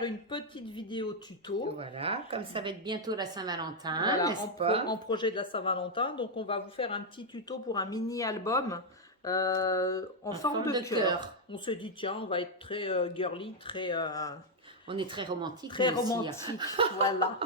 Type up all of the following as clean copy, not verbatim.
faire une petite vidéo tuto. Voilà, comme ça va être bientôt la Saint-Valentin, Voilà, n'est-ce pas? en projet de la Saint-Valentin. Donc, on va vous faire un petit tuto pour un mini-album en forme de cœur. On se dit, tiens, on va être très girly, très... On est très romantique. Très nous aussi, hein. romantique, voilà.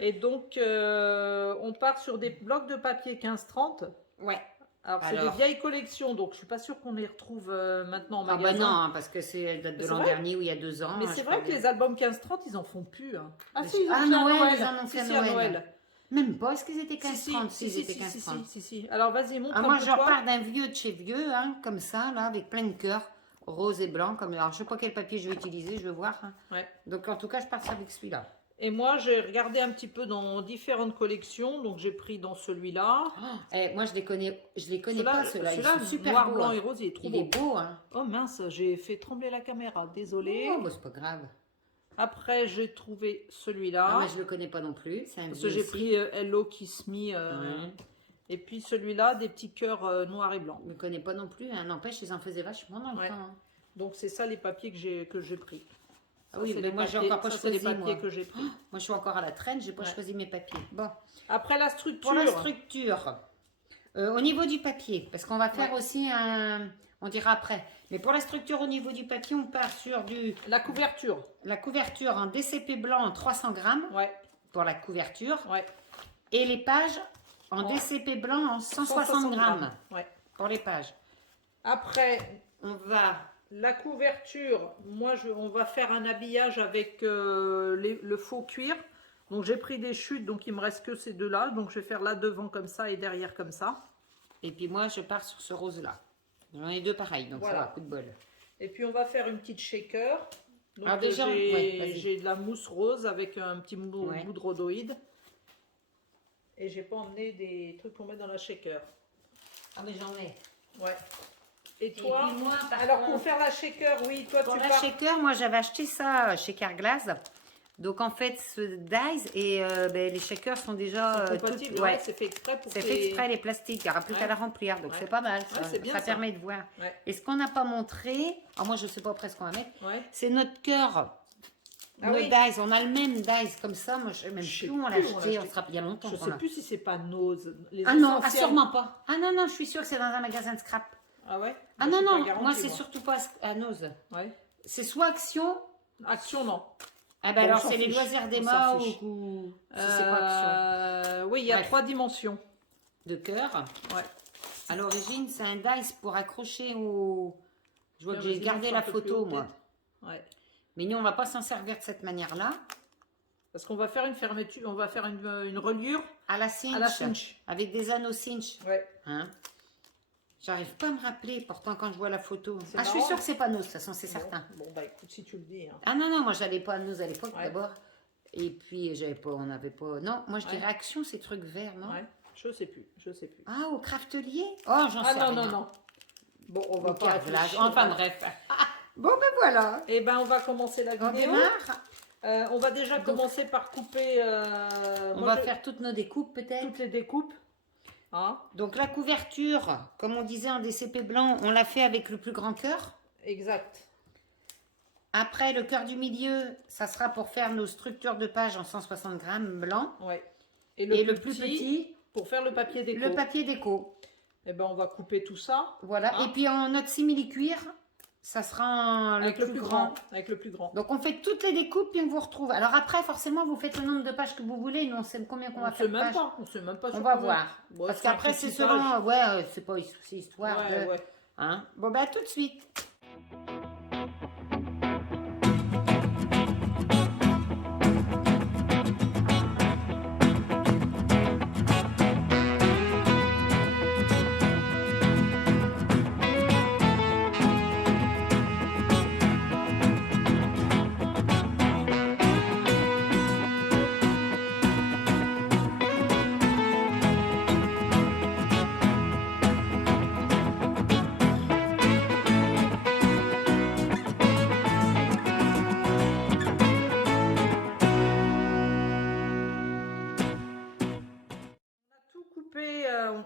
Et donc, on part sur des blocs de papier 15-30. Ouais. Alors, c'est des vieilles collections, donc je suis pas sûre qu'on les retrouve maintenant en Ah magasin. bah non, hein, parce que c'est date de l'an dernier ou il y a 2 ans. Mais c'est vrai que les albums 15-30, ils en font plus. Hein. Ah si, ils en font à Noël. Ils en ont fait à Noël. Même pas, est-ce qu'ils étaient 15-30? Si. Alors vas-y, montre un peu moi, je toi. repars d'un vieux de chez vieux, hein, comme ça, là, avec plein de cœurs, rose et blanc. Comme... Alors, je sais pas quel papier je vais utiliser, je vais voir. Hein. Ouais. Donc, en tout cas, je pars avec celui-là. Et moi, j'ai regardé un petit peu dans différentes collections, donc j'ai pris dans celui-là. Moi, je les connais pas, ceux-là. Ils sont super noir, beaux, blanc hein. et rose, il est trop beau. Il est beau, hein. Oh mince, j'ai fait trembler la caméra, désolée. Oh, bah, c'est pas grave. Après, j'ai trouvé celui-là. Ah, mais je le connais pas non plus. Parce que j'ai pris Hello Kiss Me. Et puis celui-là, des petits cœurs noirs et blancs. Je ne connais pas non plus. Hein. N'empêche, ils en faisaient vachement dans le temps. Hein. Donc, c'est ça les papiers que j'ai pris. Ah oui, mais moi, j'ai encore pas choisi, les papiers que j'ai pris. Moi, je suis encore à la traîne, j'ai pas choisi mes papiers. Bon. Après, la structure. Pour la structure, au niveau du papier, parce qu'on va faire aussi un... On dira après. Mais pour la structure au niveau du papier, on part sur du... La couverture. La couverture en DCP blanc en 300 grammes. Ouais. Pour la couverture. Ouais. Et les pages en DCP blanc en 160 grammes. Ouais. Pour les pages. Après, on va... La couverture, on va faire un habillage avec le faux cuir. Donc j'ai pris des chutes, donc il me reste que ces deux-là. Donc je vais faire là devant comme ça et derrière comme ça. Et puis moi, je pars sur ce rose-là. J'en ai deux pareils, donc voilà. Ça va, coup de bol. Et puis on va faire une petite shaker. Donc déjà, j'ai de la mousse rose avec un petit bout de rhodoïde. Et j'ai pas emmené des trucs pour mettre dans la shaker. Ah mais j'en ai. Ouais. Et toi, moi, alors pour faire la shaker, oui, toi pour tu la shaker, moi j'avais acheté ça chez Carglass. Donc en fait, ce dies et les shakers sont déjà compatibles. C'est fait exprès pour c'est fait exprès les plastiques. Il n'y aura plus qu'à la remplir, donc c'est pas mal. Ça, bien, ça permet de voir. Et ce qu'on n'a pas montré, alors moi je sais pas après ce qu'on va mettre, c'est notre cœur. Le dies, on a le même dies comme ça. Moi je sais même plus où on l'a acheté. On sera il y a longtemps. Je sais plus si c'est pas Nose. Ah non, sûrement pas. Ah non, je suis sûre que c'est dans un magasin de scrap. Ah ouais? Ah non, moi c'est surtout pas à Nose. Ouais. C'est soit Action. Action, non. Ah ben alors c'est les loisirs d'Emma ou si c'est pas Action. Oui, il y a 3 dimensions. De cœur. Ouais. À l'origine, c'est un dice pour accrocher au... Je vois que j'ai gardé la photo, moi. Ouais. Mais nous, on va pas s'en servir de cette manière-là. Parce qu'on va faire une fermeture, on va faire une reliure à la cinch. Avec des anneaux cinch. Ouais. Hein? J'arrive pas à me rappeler, pourtant, quand je vois la photo. Ah, je marrant. suis sûre que c'est pas Nose, de toute façon, c'est certain. Bon, bah écoute, si tu le dis. Hein. Ah non, moi, j'allais pas à Nose à l'époque, d'abord. Et puis, on n'avait pas... Non, moi, je dirais Action, ces trucs verts, non? Ouais, je sais plus. Ah, au Craftelier? Oh, j'en sais rien. Non. Bon, on va pas réfléchir. Enfin, bref. Bon, ben voilà. Et ben, on va commencer la vidéo. On démarre. On va déjà commencer par couper... on va faire toutes nos découpes, peut-être? Toutes les découpes. Hein? Donc la couverture, comme on disait en DCP blanc, on l'a fait avec le plus grand cœur. Exact. Après, le cœur du milieu, ça sera pour faire nos structures de page en 160 grammes blanc. Ouais. Et le plus petit, pour faire le papier déco. Le papier déco. Et ben on va couper tout ça. Voilà. Hein? Et puis en notre simili-cuir, ça sera avec le plus grand. Avec le plus grand. Donc on fait toutes les découpes et on vous retrouve. Alors après, forcément, vous faites le nombre de pages que vous voulez. Nous, on sait combien qu'on va faire de pages. On sait même pas. On va voir. Bon, parce qu'après, c'est selon... Ouais, c'est pas histoire de... Ouais. Hein? Bon, ben à tout de suite.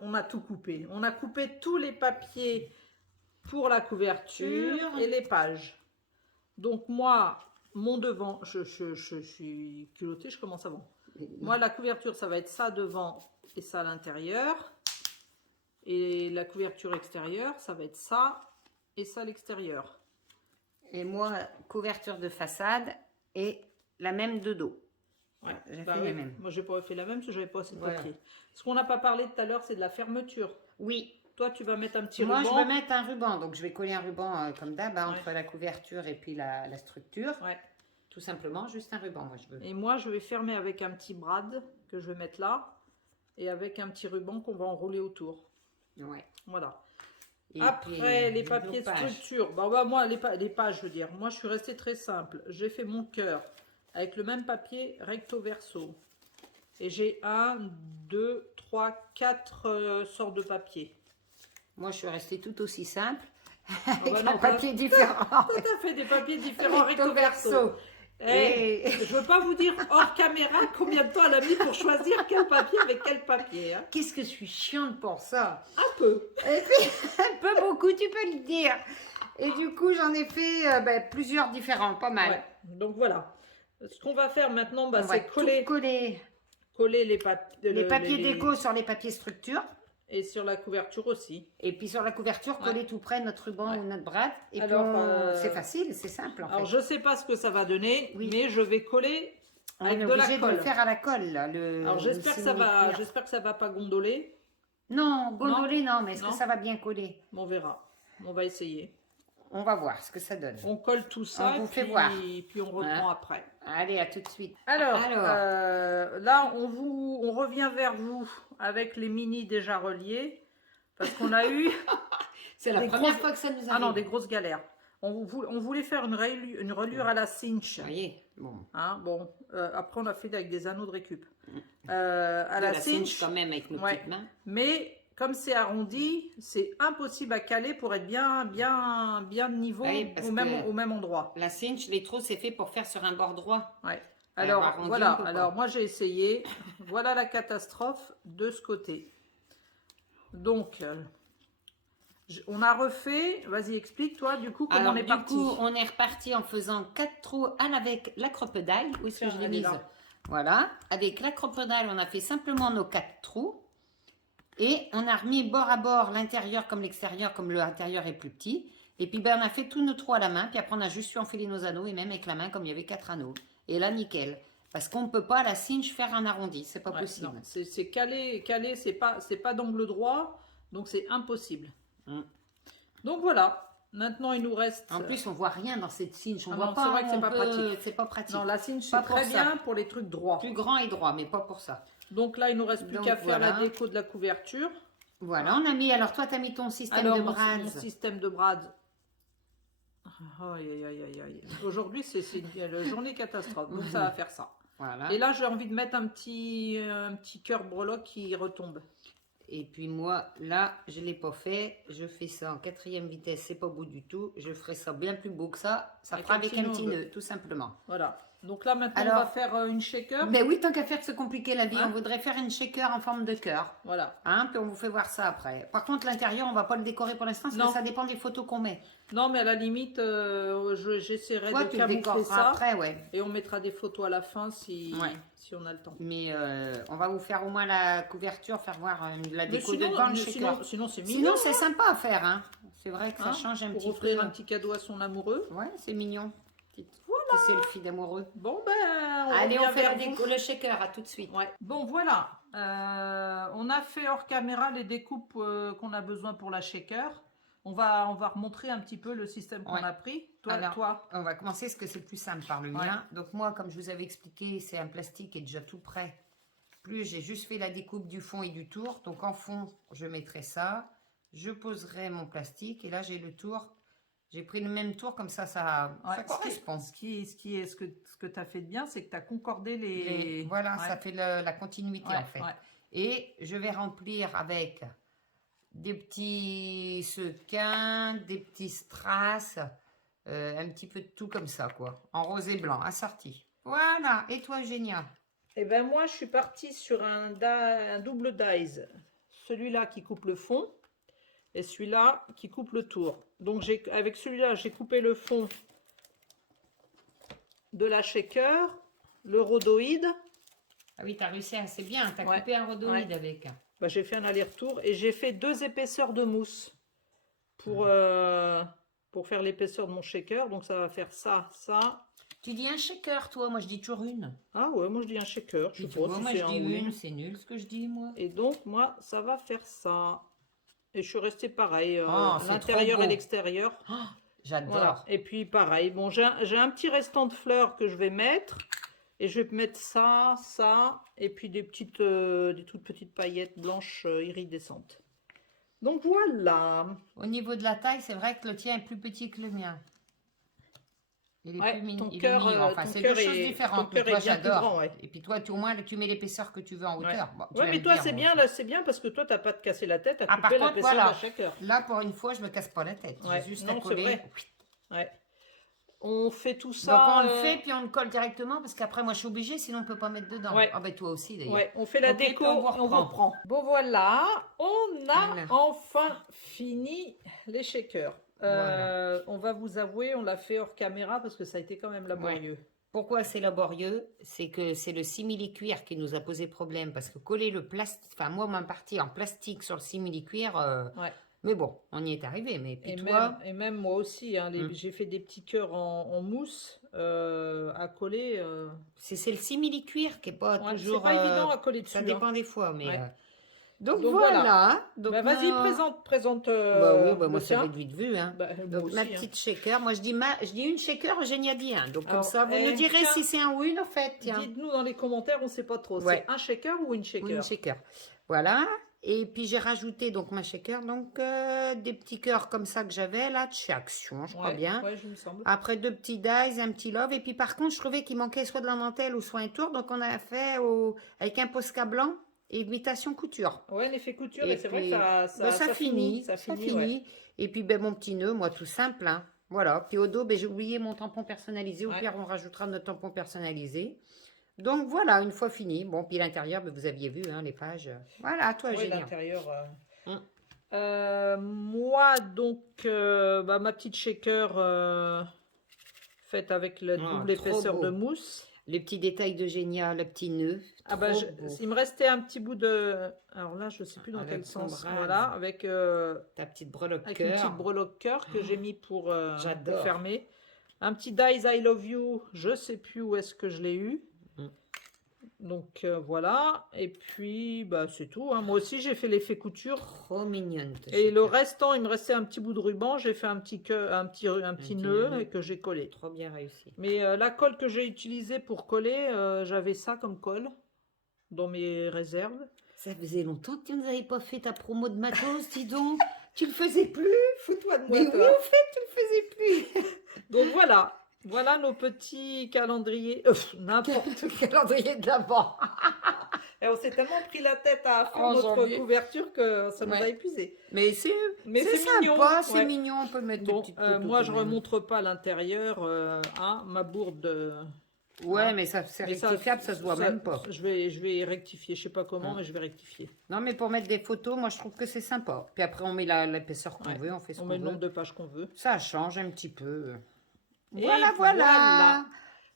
On a tout coupé. On a coupé tous les papiers pour la couverture et les pages. Donc moi, mon devant, je suis culottée, je commence avant. Moi, la couverture, ça va être ça devant et ça à l'intérieur. Et la couverture extérieure, ça va être ça et ça à l'extérieur. Et moi, couverture de façade et la même de dos. Ouais, j'ai bah fait oui. les mêmes. Moi, j'ai pas fait la même parce que j'avais pas assez de Voilà. papier. Ce qu'on n'a pas parlé tout à l'heure, c'est de la fermeture. Oui. Toi, tu vas mettre un petit Moi, ruban. je vais mettre un ruban. Donc, je vais coller un ruban comme d'hab entre la couverture et puis la structure. Ouais. Tout simplement, juste un ruban, moi, je veux. Et moi, je vais fermer avec un petit brad que je vais mettre là. Et avec un petit ruban qu'on va enrouler autour. Ouais. Voilà. Et après, puis, les papiers de structure. Bah, moi, les pages, je veux dire. Moi, je suis restée très simple. J'ai fait mon cœur avec le même papier recto verso. Et j'ai 1, 2, 3, 4 sortes de papier. Moi, je suis restée tout aussi simple. Ah Avec bah non, un papier différent. Tout à fait, des papiers différents recto verso. Et je veux pas vous dire hors caméra combien de temps elle a mis pour choisir quel papier avec quel papier. Hein. Qu'est-ce que je suis chiante pour ça. Un peu. Et puis, un peu beaucoup, tu peux le dire. Et du coup, j'en ai fait plusieurs différents, pas mal. Ouais. Donc voilà. Ce qu'on va faire maintenant, On c'est va coller les papiers déco sur les papiers structure. Et sur la couverture aussi. Et puis sur la couverture, coller tout près notre ruban ou notre brad. Et alors, c'est facile, c'est simple en fait. Alors je sais pas ce que ça va donner, mais je vais coller on avec est de la obligé colle. de le faire à la colle. Là, alors j'espère que ça va pas gondoler. Non, gondoler non, mais est-ce que ça va bien coller? On verra. On va essayer. On va voir ce que ça donne. On colle tout ça on vous fait puis, voir. Puis on reprend après. Allez, à tout de suite. Alors. Là, on revient vers vous avec les mini déjà reliés. Parce qu'on a eu... C'est la première fois que ça nous arrive. Ah non, des grosses galères. On voulait faire une reliure à la cinch. Voyez, bon. Hein, bon. Après, on a fait avec des anneaux de récup. À la cinch quand même avec nos petites mains. Mais comme c'est arrondi, c'est impossible à caler pour être bien de niveau au même endroit. La cinch, les trous, c'est fait pour faire sur un bord droit. Ouais. Alors, voilà. Alors, moi, j'ai essayé. Voilà la catastrophe de ce côté. Donc, on a refait. Vas-y, explique-toi, du coup, comment on est parti. Du coup, on est reparti en faisant 4 trous avec la crocodile. Où est-ce que je l'ai mise? Voilà. Avec la crocodile, on a fait simplement nos 4 trous. Et on a remis bord à bord l'intérieur comme l'extérieur, comme l'intérieur est plus petit. Et puis, on a fait tous nos trous à la main. Puis après, on a juste enfiler nos anneaux. Et même avec la main, comme il y avait 4 anneaux. Et là, nickel. Parce qu'on ne peut pas à la cinch faire un arrondi, c'est pas possible. C'est calé, c'est pas d'angle droit, donc c'est impossible. Donc voilà, maintenant il nous reste... En plus, on voit rien dans cette cinch, on voit pas. C'est vrai que c'est pas pratique. C'est pas pratique. Non, la cinch c'est très bien pour les trucs droits. Plus grand et droit, mais pas pour ça. Donc là, il nous reste plus qu'à faire la déco de la couverture. Voilà, on a mis... Alors toi, tu as mis ton système de brad. Mon système de brad. Aujourd'hui, c'est une journée catastrophe, donc ça va faire ça. Voilà. Et là, j'ai envie de mettre un petit cœur breloque qui retombe. Et puis moi, là, je ne l'ai pas fait. Je fais ça en 4e vitesse, c'est pas beau du tout. Je ferai ça bien plus beau que ça. Ça fera avec un petit nœud, tout simplement. Voilà. Donc là, maintenant, on va faire une shaker. Mais oui, tant qu'à faire de se compliquer la vie, on voudrait faire une shaker en forme de cœur. Voilà. Puis on vous fait voir ça après. Par contre, l'intérieur, on va pas le décorer pour l'instant, parce que ça dépend des photos qu'on met. Non, mais à la limite, j'essaierai de camoufler ça. Après, et on mettra des photos à la fin si on a le temps. Mais on va vous faire au moins la couverture, faire voir la déco de shaker. Sinon, c'est mignon. Sinon, c'est sympa à faire. Hein. C'est vrai que ça change un petit peu. Pour offrir un petit cadeau à son amoureux. Ouais, c'est mignon. Voilà. C'est le selfie d'amoureux. Bon, allez, on fait le shaker. À tout de suite. Ouais. Bon, voilà. On a fait hors caméra les découpes qu'on a besoin pour la shaker. On va remontrer un petit peu le système qu'on a pris. Toi, on va commencer parce que c'est plus simple par le mien. Donc moi, comme je vous avais expliqué, c'est un plastique qui est déjà tout prêt. Plus j'ai juste fait la découpe du fond et du tour. Donc en fond, je mettrai ça. Je poserai mon plastique et là j'ai le tour. J'ai pris le même tour comme ça correspond. Ce que tu as fait de bien, c'est que tu as concordé les... Voilà, ça fait la continuité en fait. Et je vais remplir avec des petits sequins, des petits strass, un petit peu de tout comme ça, quoi. En rose et blanc, assorti. Voilà. Et toi, Eugénia? Eh ben moi, je suis partie sur un double dies. Celui-là qui coupe le fond et celui-là qui coupe le tour. Donc, avec celui-là, j'ai coupé le fond de la shaker, le rhodoïde. Ah oui, tu as réussi assez bien. Tu as Ouais. coupé un rhodoïde avec. Bah, j'ai fait un aller-retour et j'ai fait 2 épaisseurs de mousse pour faire l'épaisseur de mon shaker. Donc ça va faire ça, ça. Tu dis un shaker, toi. Moi, je dis toujours une. Ah ouais, moi je dis un shaker. Je Puis sais tu pas vois, si moi, c'est je un dis ou une. C'est nul ce que je dis, moi. Et donc moi, ça va faire ça. Et je suis restée pareil, Oh, c'est l'intérieur trop et beau. l'extérieur. Oh, j'adore. Voilà. Et puis pareil, bon, j'ai un petit restant de fleurs que je vais mettre. Et je vais mettre ça, ça, et puis des toutes petites paillettes blanches iridescentes. Donc voilà. Au niveau de la taille, c'est vrai que le tien est plus petit que le mien. Il est Ouais, plus ton il est cœur, mignon. Enfin, ton c'est cœur deux choses est- différentes. ton Mais cœur toi, est bien plus j'adore. grand, ouais. Et puis toi, au moins, tu mets l'épaisseur que tu veux en Ouais. hauteur. Bon, tu Ouais, vas mais me toi dire, c'est moi bien, aussi. là c'est bien parce que toi t'as pas de casser la tête à Ah, par couper contre, l'épaisseur voilà. de la shaker. Là, pour une fois, je me casse pas la tête. Ouais. J'ai juste Non, à c'est coller. vrai. Ouais. On fait tout Donc, ça. on le fait, puis on le colle directement, parce qu'après, moi, je suis obligée, sinon on peut pas mettre dedans. Ouais. Ah, ben toi aussi, d'ailleurs. Ouais, on fait la Ok, déco puis on vous et on vous reprend. reprend. Bon voilà, on a Voilà. enfin fini les shakers. On va vous avouer, on l'a fait hors caméra parce que ça a été quand même laborieux. Pourquoi c'est laborieux? C'est que c'est le simili-cuir qui nous a posé problème, parce que coller le plastique, enfin, moi, ma partie en plastique sur le simili-cuir, Ouais. mais bon, on y est arrivé. Mais puis Et toi, même moi aussi, hein, j'ai fait des petits cœurs en mousse à coller. c'est le simili-cuir qui est pas Ouais, toujours. c'est pas évident à coller dessus. Ça hein. dépend des fois, mais. Ouais. Donc, Donc, voilà. Donc, Bah, vas-y, moi- présente. Bah oui, bah, moi, le ça tien. va être vite vu. Hein. Bah, moi Donc, aussi, ma hein. petite shaker, moi je dis une shaker, Eugénie a dit un. Donc, comme Alors, ça, vous nous direz tiens, si c'est un ou une, en fait. Tiens. Dites-nous dans les commentaires, on sait pas trop. Ouais. C'est un shaker ou une shaker? Ou une shaker. Voilà. Et puis, j'ai rajouté donc ma shaker, donc des petits cœurs comme ça que j'avais là, de chez Action, je crois Ouais, bien. ouais, je me semble. Après, 2 petits dies, un petit love. Et puis, par contre, je trouvais qu'il manquait soit de la dentelle ou soit un tour. Donc, on a fait avec un Posca blanc et imitation couture. Ouais, l'effet couture, Et et c'est vrai puis, que ben, ça finit. Ça Ça finit, finit. Et puis, ben, mon petit nœud, moi, tout simple. Hein. Voilà. Puis, au dos, ben, j'ai oublié mon tampon personnalisé. Au Ouais. pire, on rajoutera notre tampon personnalisé. Donc, voilà, une fois fini. Bon, puis l'intérieur, ben, vous aviez vu, hein, les pages. Voilà, toi, Ouais, génial. l'intérieur. Hum. Moi, donc, ma petite shaker faite avec la Ah, double trop épaisseur beau. de mousse. Les petits détails de Génia, le petit nœud. Ah bah, trop beau. il me restait un petit bout de... Alors là, je sais plus dans Avec quel son sens. bras. Voilà, avec Ta petite breloque une petite cœur. breloque cœur que j'ai mis pour j'adore. fermer. Un petit Dies I Love You, je sais plus où est-ce que je l'ai eu. Mm. Donc voilà, et puis bah, c'est tout. Hein. Moi aussi j'ai fait l'effet couture. Trop mignonne. ta Et le shaker. restant, il me restait un petit bout de ruban. J'ai fait un petit petit nœud nœud. et que j'ai collé. Trop bien réussi. Mais la colle que j'ai utilisée pour coller, j'avais ça comme colle dans mes réserves. Ça faisait longtemps que tu nous avais pas fait ta promo de matos, dis donc. Tu le faisais plus? Fous-toi de Mais oui, en fait, tu le faisais plus. Donc voilà. Voilà nos petits calendriers. N'importe. Calendrier de l'avant. Et on s'est tellement pris la tête à faire En notre janvier. couverture que ça nous Ouais. a épuisé. Mais c'est Mais c'est sympa, mignon, c'est ouais. mignon. On peut mettre des Bon, petites photos moi quand je même. remontre pas l'intérieur, ma bourde. Ouais, hein. mais ça, c'est Mais rectifiable, ça se voit même pas. Je vais rectifier, je sais pas comment, Hein. mais je vais rectifier. Non, mais pour mettre des photos, moi je trouve que c'est sympa. Puis après, on met l'épaisseur qu'on Ouais. veut, on fait ce On qu'on met le veut. nombre de pages qu'on veut. Ça change un petit peu. Et Voilà, voilà.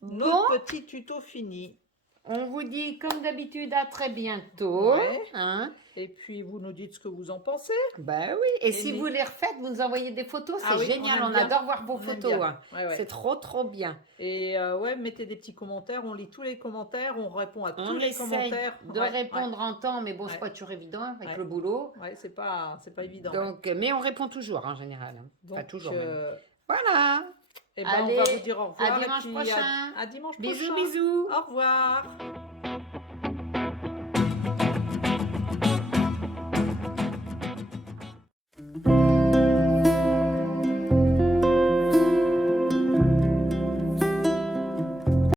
Notre Bon, petit tuto fini. on vous dit comme d'habitude à très bientôt. Ouais. Hein? Et puis vous nous dites ce que vous en pensez. Ben oui, et si mais- vous les refaites, vous nous envoyez des photos, c'est Ah oui, génial, on on, aime bien. adore voir vos On aime photos. bien. Hein. Ouais, ouais. C'est trop trop bien. Et ouais, mettez des petits commentaires, on lit tous les commentaires, on répond à tous On les essaye commentaires. de Ouais, répondre en temps, mais bon, c'est Ouais. pas toujours évident avec Ouais. le boulot. Ouais, c'est pas évident. Donc, mais on répond toujours en général. Hein. Donc, Pas toujours. Même. euh, Voilà. eh ben, Allez, on va vous dire au revoir. à dimanche et puis prochain. à dimanche Bisous, prochain. bisous. Au revoir.